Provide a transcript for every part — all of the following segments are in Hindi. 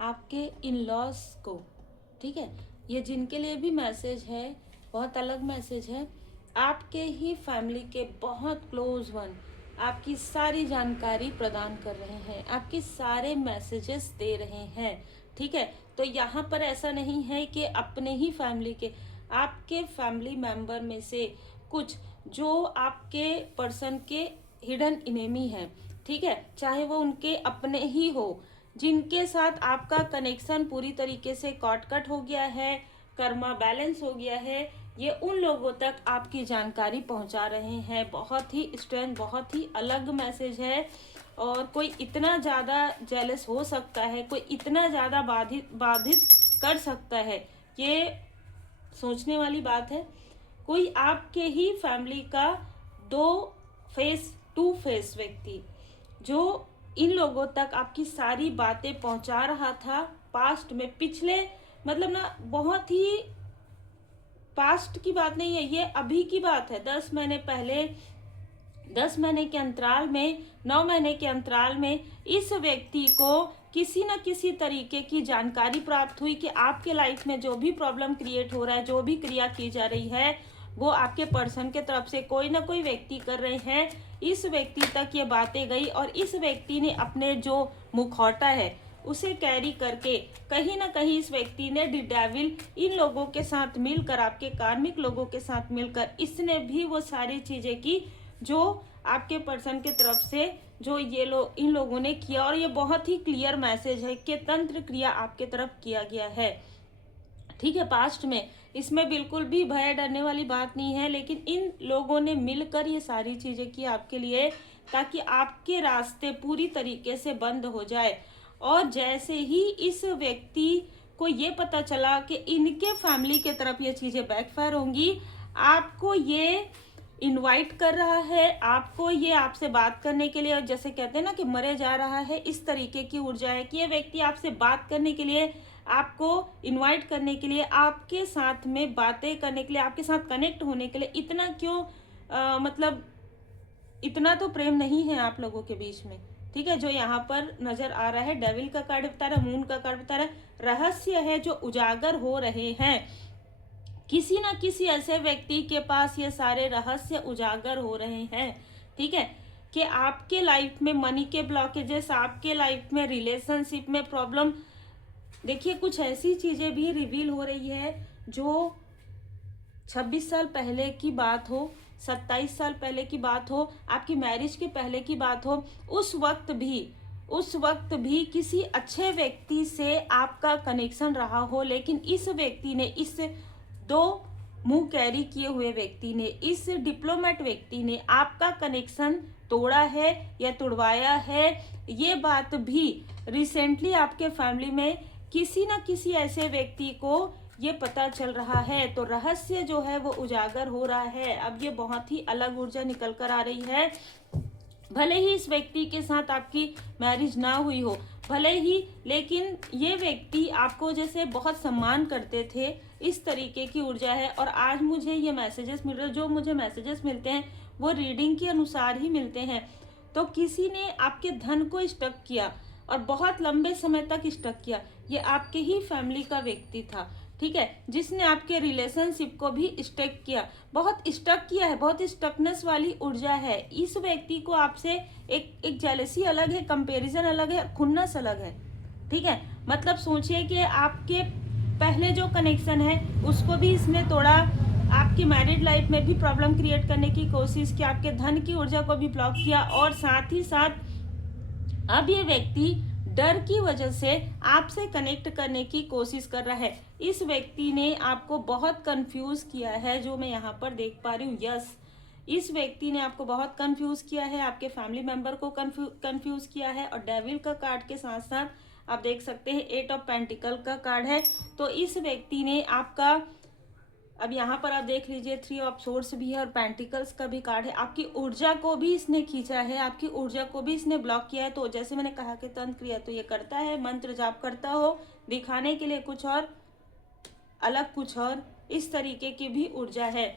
आपके इन लॉस को, ठीक है, ये जिनके लिए भी मैसेज है, बहुत अलग मैसेज है। आपके ही फैमिली के बहुत क्लोज वन आपकी सारी जानकारी प्रदान कर रहे हैं, आपके सारे मैसेजेस दे रहे हैं, ठीक है। तो यहाँ पर ऐसा नहीं है कि अपने ही फैमिली के, आपके फैमिली मेंबर में से कुछ जो आपके पर्सन के हिडन इनेमी हैं, ठीक है, चाहे वो उनके अपने ही हो, जिनके साथ आपका कनेक्शन पूरी तरीके से कट हो गया है, कर्मा बैलेंस हो गया है, ये उन लोगों तक आपकी जानकारी पहुंचा रहे हैं। बहुत ही स्ट्रेंथ, बहुत ही अलग मैसेज है। और कोई इतना ज़्यादा जेलस हो सकता है, कोई इतना ज़्यादा बाधित बाधित कर सकता है, ये सोचने वाली बात है। कोई आपके ही फैमिली का दो फेस, टू फेस व्यक्ति जो इन लोगों तक आपकी सारी बातें पहुंचा रहा था पास्ट में, पिछले, मतलब ना बहुत ही पास्ट की बात नहीं है, ये अभी की बात है। 10 महीने पहले, 10 महीने के अंतराल में, 9 महीने के अंतराल में इस व्यक्ति को किसी न किसी तरीके की जानकारी प्राप्त हुई कि आपके लाइफ में जो भी प्रॉब्लम क्रिएट हो रहा है, जो भी क्रिया की जा रही है, वो आपके पर्सन के तरफ से कोई ना कोई व्यक्ति कर रहे हैं। इस व्यक्ति तक ये बातें गई और इस व्यक्ति ने अपने जो मुखौटा है उसे कैरी करके कहीं ना कहीं इस व्यक्ति ने डेविल इन लोगों के साथ मिलकर, आपके कार्मिक लोगों के साथ मिलकर, इसने भी वो सारी चीजें की जो आपके पर्सन के तरफ से जो ये लोग इन लोगों ने किया। और ये बहुत ही क्लियर मैसेज है कि तंत्र क्रिया आपके तरफ किया गया है, ठीक है, पास्ट में। इसमें बिल्कुल भी भय डरने वाली बात नहीं है, लेकिन इन लोगों ने मिलकर ये सारी चीजें की आपके लिए, ताकि आपके रास्ते पूरी तरीके से बंद हो जाए। और जैसे ही इस व्यक्ति को ये पता चला कि इनके फैमिली के तरफ ये चीजें बैकफायर होंगी, आपको ये इनवाइट कर रहा है, आपको ये आपसे बात करने के लिए, और जैसे कहते हैं ना कि मरे जा रहा है, इस तरीके की ऊर्जा है कि ये व्यक्ति आपसे बात करने के लिए, आपको इनवाइट करने के लिए, आपके साथ में बातें करने के लिए, आपके साथ कनेक्ट होने के लिए, इतना क्यों मतलब इतना तो प्रेम नहीं है आप लोगों के बीच में, ठीक है, जो यहाँ पर नजर आ रहा है। डेविल का कार्ड बता रहा है, मून का कार्ड बता रहा है, रहस्य है जो उजागर हो रहे हैं। किसी ना किसी ऐसे व्यक्ति के पास ये सारे रहस्य उजागर हो रहे हैं, ठीक है, कि आपके लाइफ में मनी के ब्लॉकेजेस, आपके लाइफ में रिलेशनशिप में प्रॉब्लम। देखिए, कुछ ऐसी चीजें भी रिवील हो रही है जो 26 साल पहले की बात हो, 27 साल पहले की बात हो, आपकी मैरिज के पहले की बात हो, उस वक्त भी किसी अच्छे व्यक्ति से आपका कनेक्शन रहा हो, लेकिन इस व्यक्ति ने, इस दो मुंह कैरी किए हुए व्यक्ति ने, इस डिप्लोमेट व्यक्ति ने आपका कनेक्शन तोड़ा है या तोड़वाया है। ये बात भी रिसेंटली आपके फैमिली में किसी न किसी ऐसे व्यक्ति को ये पता चल रहा है। तो रहस्य जो है वो उजागर हो रहा है। अब ये बहुत ही अलग ऊर्जा निकल कर आ रही है। भले ही इस व्यक्ति के साथ आपकी मैरिज ना हुई हो, भले ही, लेकिन ये व्यक्ति आपको जैसे बहुत सम्मान करते थे, इस तरीके की ऊर्जा है। और आज मुझे ये मैसेजेस मिल रहे, जो मुझे मैसेजेस मिलते हैं वो रीडिंग के अनुसार ही मिलते हैं। तो किसी ने आपके धन को स्टक किया और बहुत लंबे समय तक स्टक किया। ये आपके ही फैमिली का व्यक्ति था, ठीक है, जिसने आपके रिलेशनशिप को भी स्टक किया, बहुत स्टक किया है, बहुत स्टकनेस वाली ऊर्जा है। इस व्यक्ति को आपसे एक जेलसी अलग है, कंपैरिजन अलग है, खुन्नस अलग है, ठीक है। मतलब सोचिए कि आपके पहले जो कनेक्शन है उसको भी इसने तोड़ा, आपकी मैरिड लाइफ में भी प्रॉब्लम क्रिएट करने की कोशिश की, आपके धन की ऊर्जा को भी ब्लॉक किया, और साथ ही साथ अब ये व्यक्ति डर की वजह से आपसे कनेक्ट करने की कोशिश कर रहा है। इस व्यक्ति ने आपको बहुत कंफ्यूज किया है, जो मैं यहाँ पर देख पा रही हूँ। यस, इस व्यक्ति ने आपको बहुत कंफ्यूज किया है, आपके फैमिली मेंबर को कंफ्यूज किया है। और डेविल का कार्ड के साथ साथ आप देख सकते हैं 8 ऑफ पेंटिकल का कार्ड है। तो इस व्यक्ति ने आपका, अब यहाँ पर आप देख लीजिए 3 ऑफ सोर्स भी है और पेंटिकल्स का भी कार्ड है। आपकी ऊर्जा को भी इसने खींचा है, आपकी ऊर्जा को भी इसने ब्लॉक किया है। तो जैसे मैंने कहा कि तंत्र क्रिया तो ये करता है, मंत्र जाप करता हो, दिखाने के लिए कुछ और, अलग कुछ और, इस तरीके की भी ऊर्जा है।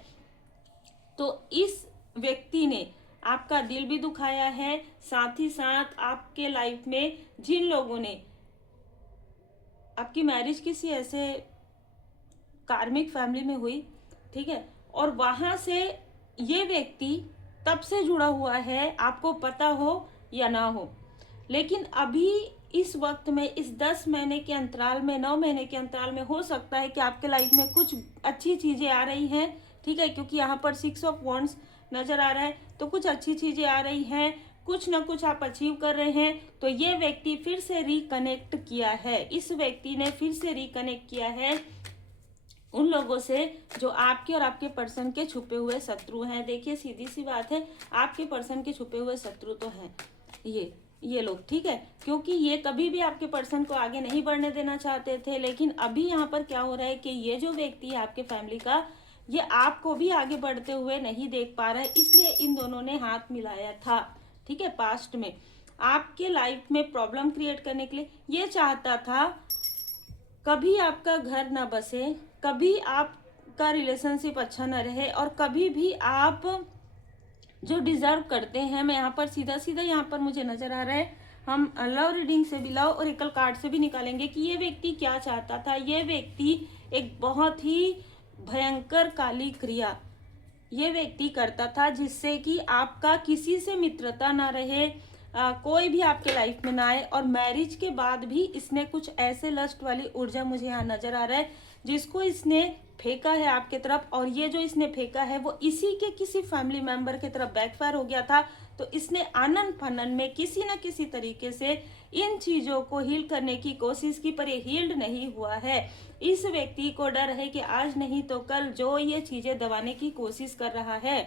तो इस व्यक्ति ने आपका दिल भी दुखाया है, साथ ही साथ आपके लाइफ में जिन लोगों ने आपकी मैरिज किसी ऐसे कार्मिक फैमिली में हुई, ठीक है, और वहां से ये व्यक्ति तब से जुड़ा हुआ है, आपको पता हो या ना हो, लेकिन अभी इस वक्त में इस 10 महीने के अंतराल में, 9 महीने के अंतराल में हो सकता है कि आपके लाइफ में कुछ अच्छी चीजें आ रही हैं, ठीक है, क्योंकि यहाँ पर 6 ऑफ वॉन्ड्स नजर आ रहा है, तो कुछ अच्छी चीजें आ रही हैं, कुछ ना कुछ आप अचीव कर रहे हैं। तो ये व्यक्ति फिर से रिकनेक्ट किया है, इस व्यक्ति ने फिर से रिकनेक्ट किया है उन लोगों से जो आपके और आपके पर्सन के छुपे हुए शत्रु हैं। देखिए सीधी सी बात है, आपके पर्सन के छुपे हुए शत्रु तो हैं ये लोग, ठीक है, क्योंकि ये कभी भी आपके पर्सन को आगे नहीं बढ़ने देना चाहते थे, लेकिन अभी यहाँ पर क्या हो रहा है कि ये जो व्यक्ति है आपके फैमिली का, ये आपको भी आगे बढ़ते हुए नहीं देख पा रहा है, इसलिए इन दोनों ने हाथ मिलाया था, ठीक है। पास्ट में आपके लाइफ में प्रॉब्लम क्रिएट करने के लिए ये चाहता था, कभी आपका घर ना बसे, कभी आपका रिलेशनशिप अच्छा ना रहे, और कभी भी आप जो डिजर्व करते हैं, मैं यहाँ पर सीधा सीधा यहाँ पर मुझे नजर आ रहा है, हम लव रीडिंग से भी, लव ओरेकल कार्ड से भी निकालेंगे कि ये व्यक्ति क्या चाहता था। ये व्यक्ति एक बहुत ही भयंकर काली क्रिया ये व्यक्ति करता था, जिससे कि आपका किसी से मित्रता ना रहे, कोई भी आपके लाइफ में ना आए, और मैरिज के बाद भी इसने कुछ ऐसे लस्ट वाली ऊर्जा मुझे यहाँ नजर आ रहा है जिसको इसने फेंका है आपके तरफ, और ये जो इसने फेंका है वो इसी के किसी फैमिली मेंबर की तरफ बैकफायर हो गया था। तो इसने आनन फानन में किसी न किसी तरीके से इन चीजों को हील करने की कोशिश की, पर ये हील्ड नहीं हुआ है। इस व्यक्ति को डर है कि आज नहीं तो कल जो ये चीजें दबाने की कोशिश कर रहा है,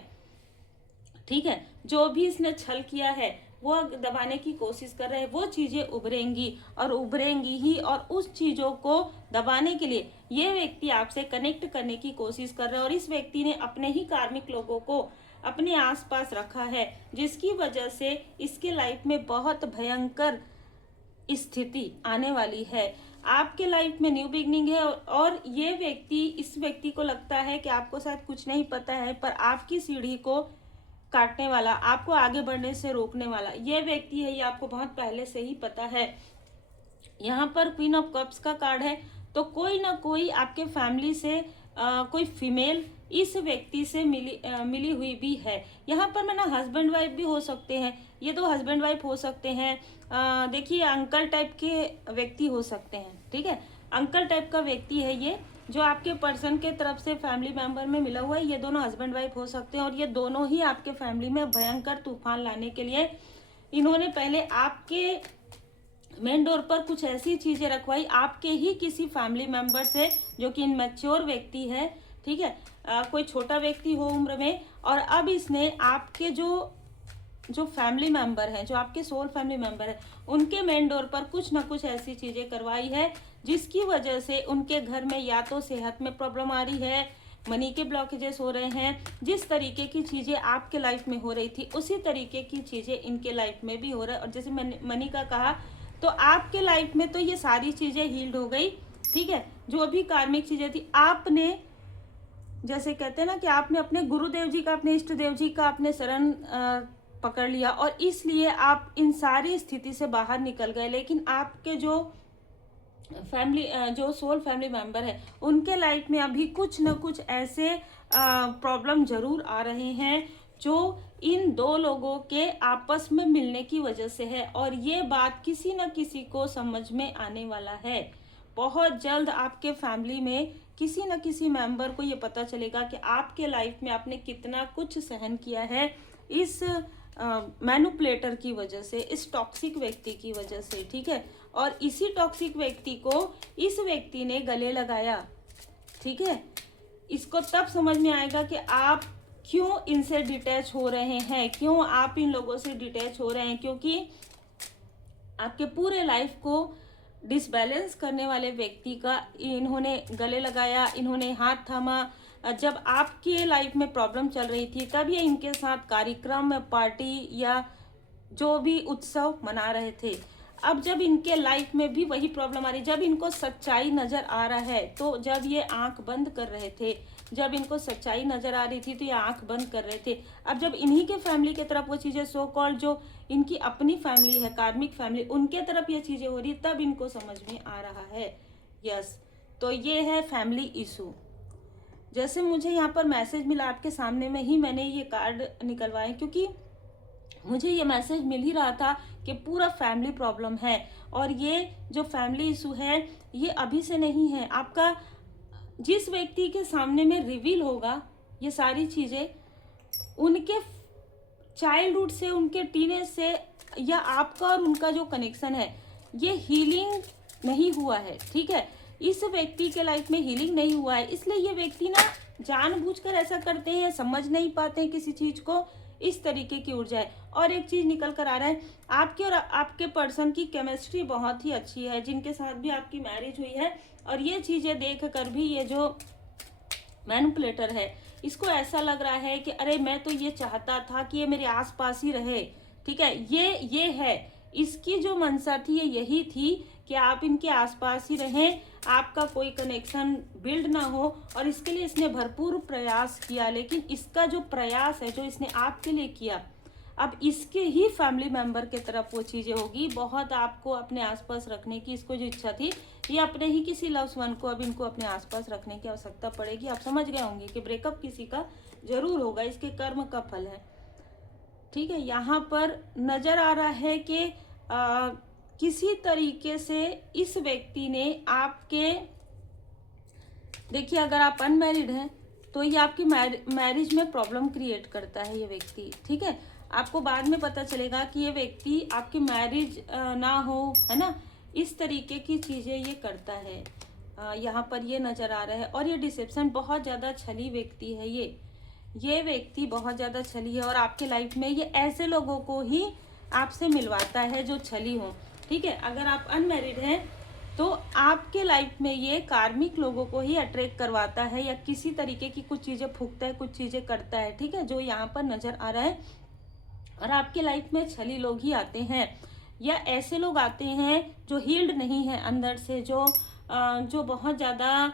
ठीक है, जो भी इसने छल किया है वो दबाने की कोशिश कर रहे हैं, वो चीजें उभरेंगी और उभरेंगी ही, और उस चीजों को दबाने के लिए ये व्यक्ति आपसे कनेक्ट करने की कोशिश कर रहा है, और इस व्यक्ति ने अपने ही कार्मिक लोगों को अपने आसपास रखा है, जिसकी वजह से इसके लाइफ में बहुत भयंकर स्थिति आने वाली है। आपके लाइफ में न्यू बिगनिंग है, और ये व्यक्ति, इस व्यक्ति को लगता है कि आपको शायद कुछ नहीं पता है, पर आपकी सीढ़ी को काटने वाला, आपको आगे बढ़ने से रोकने वाला ये व्यक्ति है, ये आपको बहुत पहले से ही पता है। यहाँ पर क्वीन ऑफ कप्स का कार्ड है, तो कोई ना कोई आपके फैमिली से कोई फीमेल इस व्यक्ति से मिली हुई भी है। यहाँ पर मैं ना हस्बैंड वाइफ भी हो सकते हैं, ये दो हस्बैंड वाइफ हो सकते हैं। देखिए अंकल टाइप के व्यक्ति हो सकते हैं, ठीक है, अंकल टाइप का व्यक्ति है ये, जो आपके पर्सन के तरफ से फैमिली मेंबर में मिला हुआ है। ये दोनों हस्बैंड वाइफ हो सकते हैं, और ये दोनों ही आपके फैमिली में भयंकर तूफान लाने के लिए इन्होंने पहले आपके मेन डोर पर कुछ ऐसी चीजें रखवाई आपके ही किसी फैमिली मेंबर से, जो कि इनमैच्योर व्यक्ति है, ठीक है, कोई छोटा व्यक्ति हो उम्र में, और अब इसने आपके जो फैमिली मेंबर है, जो आपके सोल फैमिली मेंबर है, उनके मेन डोर पर कुछ ना कुछ ऐसी चीजें करवाई है, जिसकी वजह से उनके घर में या तो सेहत में प्रॉब्लम आ रही है, मनी के ब्लॉकेजेस हो रहे हैं। जिस तरीके की चीजें आपके लाइफ में हो रही थी, उसी तरीके की चीजें इनके लाइफ में भी हो रहा है। और जैसे मनी का कहा, तो आपके लाइफ में तो ये सारी चीजें हील्ड हो गई, ठीक है, जो भी कार्मिक चीजें थी आपने, जैसे कहते हैं ना कि आपने अपने गुरुदेव जी का, अपने इष्ट देव जी का आपने शरण पकड़ लिया, और इसलिए आप इन सारी स्थिति से बाहर निकल गए। लेकिन आपके जो फैमिली, जो सोल फैमिली मेंबर है, उनके लाइफ में अभी कुछ न कुछ ऐसे प्रॉब्लम जरूर आ रहे हैं, जो इन दो लोगों के आपस में मिलने की वजह से है, और ये बात किसी न किसी को समझ में आने वाला है। बहुत जल्द आपके फैमिली में किसी न किसी मेंबर को ये पता चलेगा कि आपके लाइफ में आपने कितना कुछ सहन किया है इस मैनिपुलेटर की वजह से, इस टॉक्सिक व्यक्ति की वजह से, ठीक है, और इसी टॉक्सिक व्यक्ति को इस व्यक्ति ने गले लगाया, ठीक है। इसको तब समझ में आएगा कि आप क्यों इनसे डिटैच हो रहे हैं, क्यों आप इन लोगों से डिटैच हो रहे हैं, क्योंकि आपके पूरे लाइफ को डिसबैलेंस करने वाले व्यक्ति का इन्होंने गले लगाया, इन्होंने हाथ थामा। जब आपकी लाइफ में प्रॉब्लम चल रही थी, तब ये इनके साथ कार्यक्रम, पार्टी या जो भी उत्सव मना रहे थे। अब जब इनके लाइफ में भी वही प्रॉब्लम आ रही, जब इनको सच्चाई नजर आ रहा है, तो जब ये आंख बंद कर रहे थे, जब इनको सच्चाई नजर आ रही थी, तो ये आंख बंद कर रहे थे। अब जब इन्हीं के फैमिली की तरफ वो चीजें, सो कॉल्ड जो इनकी अपनी फैमिली है, कार्मिक फैमिली, उनके तरफ ये चीजें हो रही, तब इनको समझ में आ रहा है यस, तो ये है फैमिली इशू। जैसे मुझे यहाँ पर मैसेज मिला, आपके सामने में ही मैंने ये कार्ड निकलवाए, क्योंकि मुझे ये मैसेज मिल ही रहा था कि पूरा फैमिली प्रॉब्लम है। और ये जो फैमिली इशू है ये अभी से नहीं है, आपका जिस व्यक्ति के सामने में रिवील होगा ये सारी चीज़ें, उनके चाइल्डहुड से, उनके टीनेज से, या आपका और उनका जो कनेक्शन है ये हीलिंग नहीं हुआ है। ठीक है, इस व्यक्ति के लाइफ में हीलिंग नहीं हुआ है, इसलिए ये व्यक्ति ना जानबूझकर ऐसा करते हैं, समझ नहीं पाते हैं किसी चीज को, इस तरीके की ऊर्जा है। और एक चीज निकल कर आ रहा है, आपके और आपके पर्सन की केमिस्ट्री बहुत ही अच्छी है, जिनके साथ भी आपकी मैरिज हुई है। और ये चीजें देख कर भी ये जो मैनिपुलेटर है, इसको ऐसा लग रहा है कि अरे मैं तो ये चाहता था कि ये मेरे आसपास ही रहे। ठीक है, ये है, इसकी जो मंशा थी ये यही थी कि आप इनके आसपास ही रहें, आपका कोई कनेक्शन बिल्ड ना हो। और इसके लिए इसने भरपूर प्रयास किया, लेकिन इसका जो प्रयास है जो इसने आपके लिए किया, अब इसके ही फैमिली मेंबर के तरफ वो चीज़ें होगी। बहुत आपको अपने आसपास रखने की इसको जो इच्छा थी, ये अपने ही किसी लव्स वन को अब इनको अपने आसपास रखने की आवश्यकता पड़ेगी। आप समझ गए होंगे कि ब्रेकअप किसी का जरूर होगा, इसके कर्म का फल है। ठीक है, यहाँ पर नजर आ रहा है कि किसी तरीके से इस व्यक्ति ने आपके, देखिए अगर आप अनमैरिड हैं तो ये आपकी मैरिज में प्रॉब्लम क्रिएट करता है ये व्यक्ति। ठीक है, आपको बाद में पता चलेगा कि ये व्यक्ति आपकी मैरिज ना हो, है ना, इस तरीके की चीज़ें ये करता है। यहाँ पर ये नज़र आ रहा है। और ये डिसेप्शन, बहुत ज़्यादा छली व्यक्ति है ये व्यक्ति बहुत ज़्यादा छली है। और आपके लाइफ में ये ऐसे लोगों को ही आपसे मिलवाता है जो छली हो। ठीक है, अगर आप अनमैरिड हैं तो आपके लाइफ में ये कार्मिक लोगों को ही अट्रैक्ट करवाता है, या किसी तरीके की कुछ चीज़ें फूंकता है, कुछ चीज़ें करता है। ठीक है, जो यहाँ पर नज़र आ रहा है। और आपके लाइफ में छली लोग ही आते हैं, या ऐसे लोग आते हैं जो हील्ड नहीं है अंदर से, जो बहुत ज़्यादा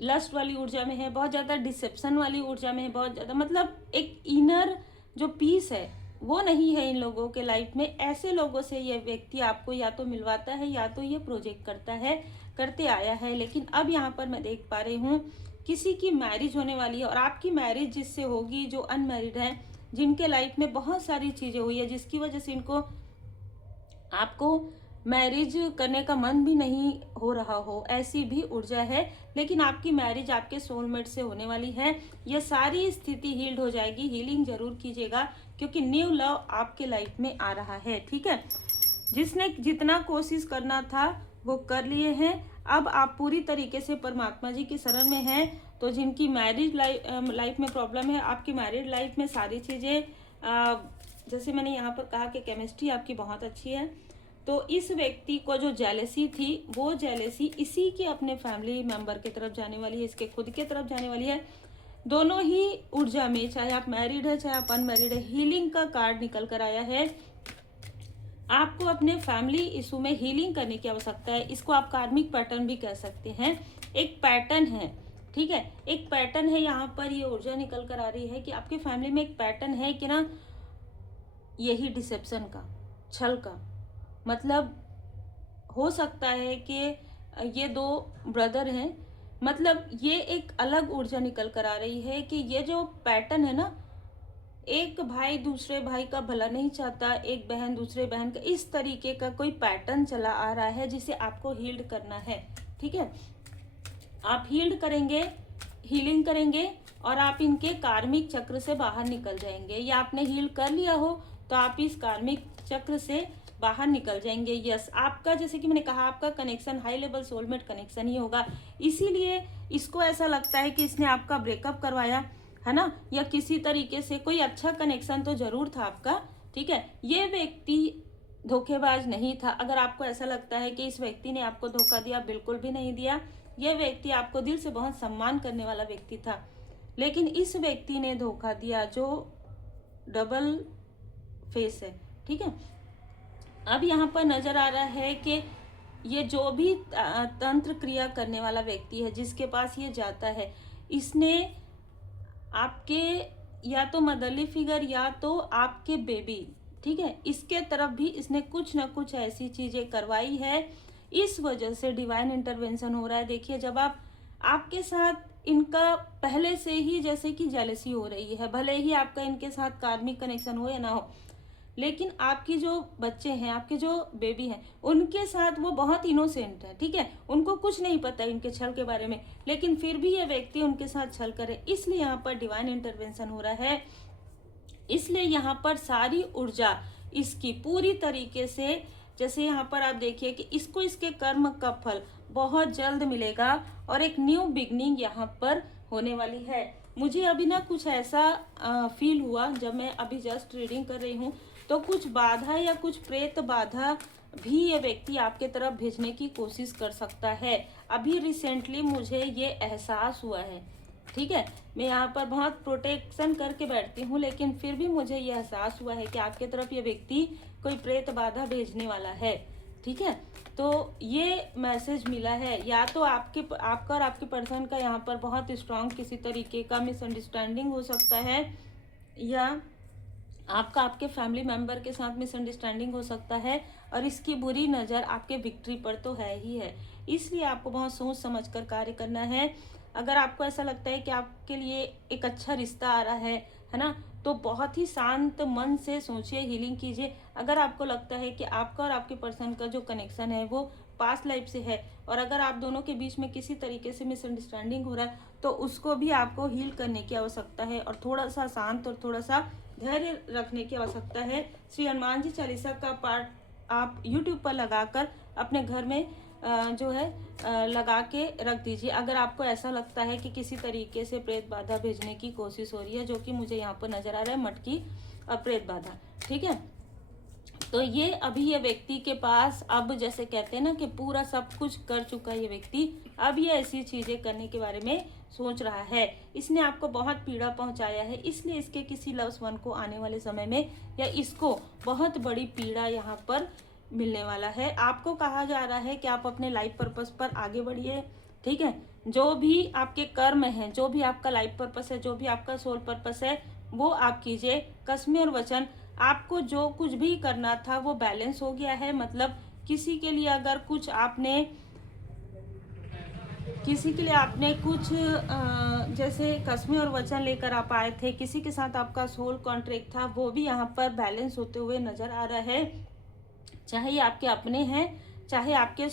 लस्ट वाली ऊर्जा में है, बहुत ज़्यादा डिसेप्शन वाली ऊर्जा में है, बहुत ज़्यादा, मतलब एक इनर जो पीस है वो नहीं है इन लोगों के लाइफ में। ऐसे लोगों से ये व्यक्ति आपको या तो मिलवाता है या तो ये प्रोजेक्ट करते आया है। लेकिन अब यहाँ पर मैं देख पा रही हूँ किसी की मैरिज होने वाली है, और आपकी मैरिज जिससे होगी जो अनमैरिड है, जिनके लाइफ में बहुत सारी चीज़ें हुई है जिसकी वजह से इनको आपको मैरिज करने का मन भी नहीं हो रहा हो, ऐसी भी ऊर्जा है। लेकिन आपकी मैरिज आपके सोलमेट से होने वाली है। ये सारी स्थिति हील्ड हो जाएगी, हीलिंग जरूर कीजिएगा, क्योंकि न्यू लव आपके लाइफ में आ रहा है। ठीक है, जिसने जितना कोशिश करना था वो कर लिए हैं। अब आप पूरी तरीके से परमात्मा जी की शरण में हैं। तो जिनकी मैरिज लाइफ में प्रॉब्लम है, आपकी मैरिड लाइफ में सारी चीज़ें, जैसे मैंने यहाँ पर कहा कि केमिस्ट्री आपकी बहुत अच्छी है। तो इस व्यक्ति को जो जेलेसी थी, वो जेलेसी इसी के अपने फैमिली मेंबर की तरफ जाने वाली है, इसके खुद के तरफ जाने वाली है। दोनों ही ऊर्जा में, चाहे आप मैरिड है चाहे आप अनमैरिड है, हीलिंग का कार्ड निकल कर आया है। आपको अपने फैमिली इशू में हीलिंग करने की आवश्यकता है। इसको आप कार्मिक पैटर्न भी कह सकते हैं, एक पैटर्न है। ठीक है, एक पैटर्न है। यहाँ पर ये ऊर्जा निकल कर आ रही है कि आपके फैमिली में एक पैटर्न है कि ना, यही डिसेप्शन का, छल का, मतलब हो सकता है कि ये दो ब्रदर हैं, मतलब ये एक अलग ऊर्जा निकल कर आ रही है कि ये जो पैटर्न है ना, एक भाई दूसरे भाई का भला नहीं चाहता, एक बहन दूसरे बहन का, इस तरीके का कोई पैटर्न चला आ रहा है जिसे आपको हील्ड करना है। ठीक है, आप हील्ड करेंगे, हीलिंग करेंगे, और आप इनके कार्मिक चक्र से बाहर निकल जाएंगे। या आपने हील कर लिया हो तो आप इस कार्मिक चक्र से बाहर निकल जाएंगे। यस, आपका, जैसे कि मैंने कहा, आपका connection high level soulmate connection ही होगा। इसीलिए इसको ऐसा लगता है कि इसने आपका ब्रेकअप करवाया है ना, या किसी तरीके से कोई अच्छा कनेक्शन तो जरूर था आपका। ठीक है, ये व्यक्ति धोखेबाज नहीं था। अगर आपको ऐसा लगता है कि इस व्यक्ति ने आपको धोखा दिया, बिल्कुल भी नहीं दिया। यह व्यक्ति आपको दिल से बहुत सम्मान करने वाला व्यक्ति था, लेकिन इस व्यक्ति ने धोखा दिया जो डबल फेस है। ठीक है, अब यहाँ पर नजर आ रहा है कि ये जो भी तंत्र क्रिया करने वाला व्यक्ति है, जिसके पास ये जाता है, इसने आपके या तो मदरली फिगर या तो आपके बेबी, ठीक है, इसके तरफ भी इसने कुछ ना कुछ ऐसी चीजें करवाई है इस वजह से डिवाइन इंटरवेंशन हो रहा है। देखिए, जब आपके साथ इनका पहले से ही जैसे कि जेलसी हो रही है, भले ही आपका इनके साथ कार्मिक कनेक्शन हो या ना हो, लेकिन आपकी जो बच्चे हैं, आपके जो बेबी हैं, उनके साथ वो बहुत इनोसेंट है, ठीक है, उनको कुछ नहीं पता इनके छल के बारे में, लेकिन फिर भी ये व्यक्ति उनके साथ छल करे, इसलिए यहाँ पर डिवाइन इंटरवेंशन हो रहा है। इसलिए यहाँ पर सारी ऊर्जा इसकी पूरी तरीके से, जैसे यहाँ पर आप देखिए कि इसको इसके कर्म का फल बहुत जल्द मिलेगा और एक न्यू बिगनिंग यहाँ पर होने वाली है। मुझे अभी ना कुछ ऐसा फील हुआ, जब मैं अभी जस्ट रीडिंग कर रही हूँ, तो कुछ बाधा या कुछ प्रेत बाधा भी ये व्यक्ति आपके तरफ भेजने की कोशिश कर सकता है। अभी रिसेंटली मुझे ये एहसास हुआ है, ठीक है, मैं यहाँ पर बहुत प्रोटेक्शन करके बैठती हूँ, लेकिन फिर भी मुझे ये एहसास हुआ है कि आपके तरफ ये व्यक्ति कोई प्रेत बाधा भेजने वाला है, ठीक है। तो ये मैसेज मिला है, या तो आपका और आपके पर्सन का यहाँ पर बहुत स्ट्रांग किसी तरीके का मिसअंडरस्टैंडिंग हो सकता है, या आपका आपके फैमिली मेंबर के साथ मिसअंडरस्टैंडिंग हो सकता है, और इसकी बुरी नज़र आपके विक्ट्री पर तो है ही है। इसलिए आपको बहुत सोच समझ कर कार्य करना है। अगर आपको ऐसा लगता है कि आपके लिए एक अच्छा रिश्ता आ रहा है ना, तो बहुत ही शांत मन से सोचिए, हीलिंग कीजिए। अगर आपको लगता है कि आपका और आपके पर्सन का जो कनेक्शन है वो पास्ट लाइफ से है, और अगर आप दोनों के बीच में किसी तरीके से मिसअंडरस्टैंडिंग हो रहा है, तो उसको भी आपको हील करने की आवश्यकता है, और थोड़ा सा शांत और थोड़ा सा धैर्य रखने की आवश्यकता है। श्री हनुमान जी चालीसा का पाठ आप YouTube पर लगाकर अपने घर में जो है लगा के रख दीजिए, अगर आपको ऐसा लगता है कि किसी तरीके से प्रेत बाधा भेजने की कोशिश हो रही है, जो कि मुझे यहाँ पर नजर आ रहा है, मटकी और प्रेत बाधा, ठीक है। तो ये अभी ये व्यक्ति के पास अब जैसे कहते हैं ना कि पूरा सब कुछ कर चुका है ये व्यक्ति, अब ये ऐसी चीजें करने के बारे में सोच रहा है। इसने आपको बहुत पीड़ा पहुंचाया है, इसलिए इसके किसी लव्स वन को आने वाले समय में या इसको बहुत बड़ी पीड़ा यहाँ पर मिलने वाला है। आपको कहा जा रहा है कि आप अपने लाइफ पर्पस पर आगे बढ़िए, ठीक है। जो भी आपके कर्म हैं, जो भी आपका लाइफ पर्पस है, जो भी आपका सोल पर्पस है, वो आप कीजिए। कसमें और वचन, आपको जो कुछ भी करना था वो बैलेंस हो गया है। मतलब किसी के लिए अगर कुछ आपने कुछ जैसे कसमें और वचन लेकर आप आए थे, किसी के साथ आपका सोल कॉन्ट्रैक्ट था, वो भी यहाँ पर बैलेंस होते हुए नजर आ रहा है। चाहे ये आपके अपने हैं, चाहे आपके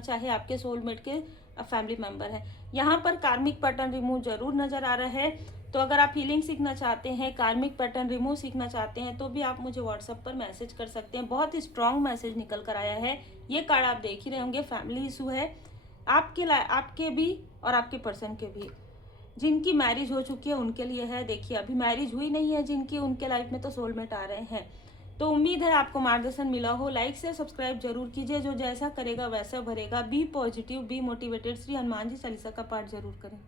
चाहे आपके सोलमेट के फैमिली मेंबर हैं, यहाँ पर कार्मिक पैटर्न रिमूव जरूर नजर आ रहा है। तो अगर आप हीलिंग सीखना चाहते हैं, कार्मिक पैटर्न रिमूव सीखना चाहते हैं, तो भी आप मुझे व्हाट्सएप पर मैसेज कर सकते हैं। बहुत ही स्ट्रांग मैसेज निकल कर आया है। ये कार्ड आप देख ही रहे होंगे, फैमिली इशू है आपके भी और आपके पर्सन के भी। जिनकी मैरिज हो चुकी है उनके लिए है। देखिए, अभी मैरिज हुई नहीं है जिनकी, उनके लाइफ में तो सोलमेट आ रहे हैं। तो उम्मीद है आपको मार्गदर्शन मिला हो। लाइक से सब्सक्राइब जरूर कीजिए। जो जैसा करेगा वैसा भरेगा। Be positive, be motivated. Shri Hanuman ji Chalisa का पाठ जरूर करें।